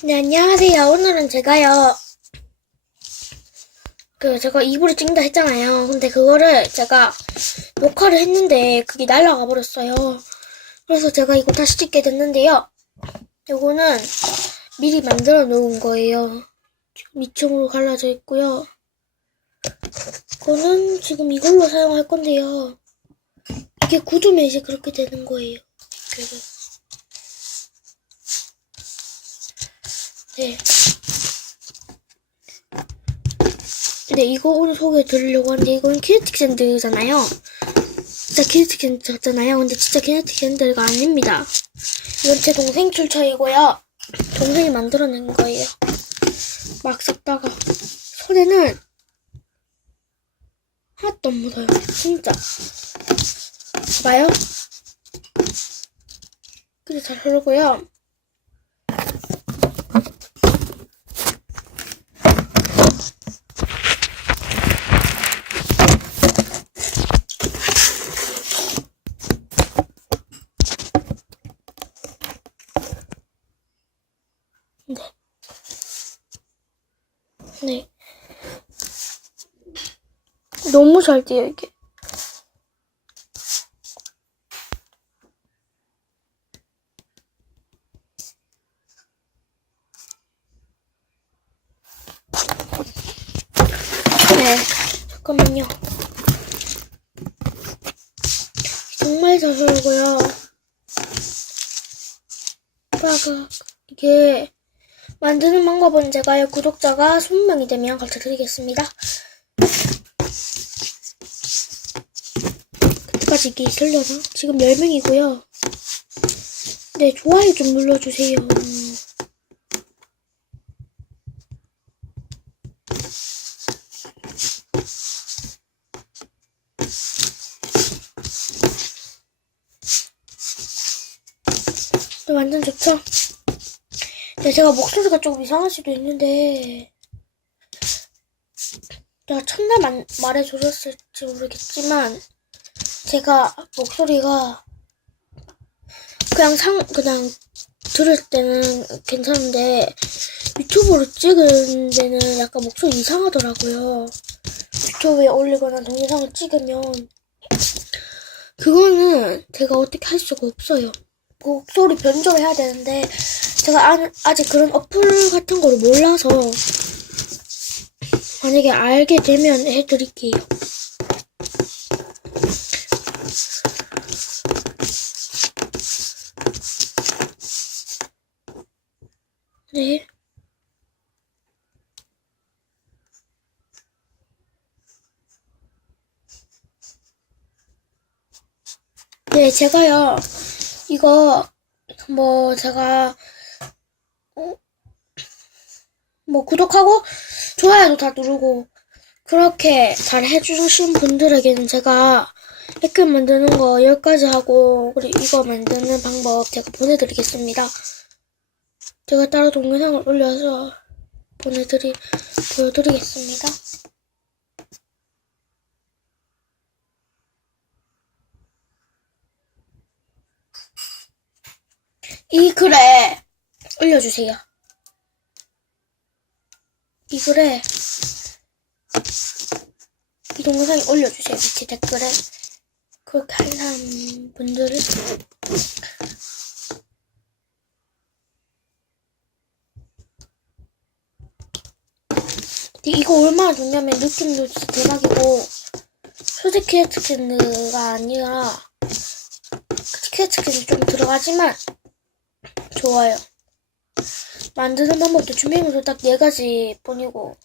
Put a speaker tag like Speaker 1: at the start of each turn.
Speaker 1: 네, 안녕하세요. 오늘은 제가요, 그, 제가 이불을 찍는다 했잖아요. 근데 그거를 제가 녹화를 했는데 그게 날아가 버렸어요. 그래서 제가 이거 다시 찍게 됐는데요. 요거는 미리 만들어 놓은 거예요. 지금 2층으로 갈라져 있고요. 이거는 지금 이걸로 사용할 건데요. 이게 굳으면 이제 그렇게 되는 거예요. 그래서. 네. 네, 이거 오늘 소개해 드리려고 하는데, 이건 키네틱 샌드잖아요. 진짜 키네틱 샌드 같잖아요. 근데 진짜 키네틱 샌드가 아닙니다. 이건 제 동생 출처이고요. 동생이 만들어낸 거예요. 막 섞다가. 손에는 하나도 안 묻어요. 진짜. 봐요. 근데 잘 흐르고요. 네. 네. 너무 잘 돼요, 이게. 네. 잠깐만요. 정말 잘 흐르고요. 빠가 이게 만드는 방법은 제가요 구독자가 20명이 되면 가르쳐 드리겠습니다. 그때까지 이게 있으려나? 지금 10명이고요. 네, 좋아요 좀 눌러주세요. 네, 완전 좋죠? 네, 제가 목소리가 조금 이상할 수도 있는데, 제가 첫날 만, 말해주셨을지 모르겠지만, 제가 목소리가 그냥 상, 그냥 들을 때는 괜찮은데, 유튜브로 찍은 데는 약간 목소리 이상하더라고요. 유튜브에 올리거나 동영상을 찍으면, 그거는 제가 어떻게 할 수가 없어요. 목소리 변조를 해야 되는데 제가 아, 아직 그런 어플 같은 거를 몰라서 만약에 알게 되면 해드릴게요. 네. 네, 제가요, 이거, 뭐, 제가, 어, 뭐, 구독하고, 좋아요도 다 누르고, 그렇게 잘 해주신 분들에게는 제가 댓글 만드는 거 10가지 하고, 그리고 이거 만드는 방법 제가 보내드리겠습니다. 제가 따로 동영상을 올려서 보내드리, 보여드리겠습니다. 이 글에 올려주세요. 이 글에 이 동영상에 올려주세요. 밑에 댓글에 그렇게 한 사람 분들을 이거 얼마나 좋냐면 느낌도 진짜 대박이고 솔직히 스킨가 아니라 스킨이 좀 들어가지만 좋아요. 만드는 방법도 준비물도 딱 네 가지 뿐이고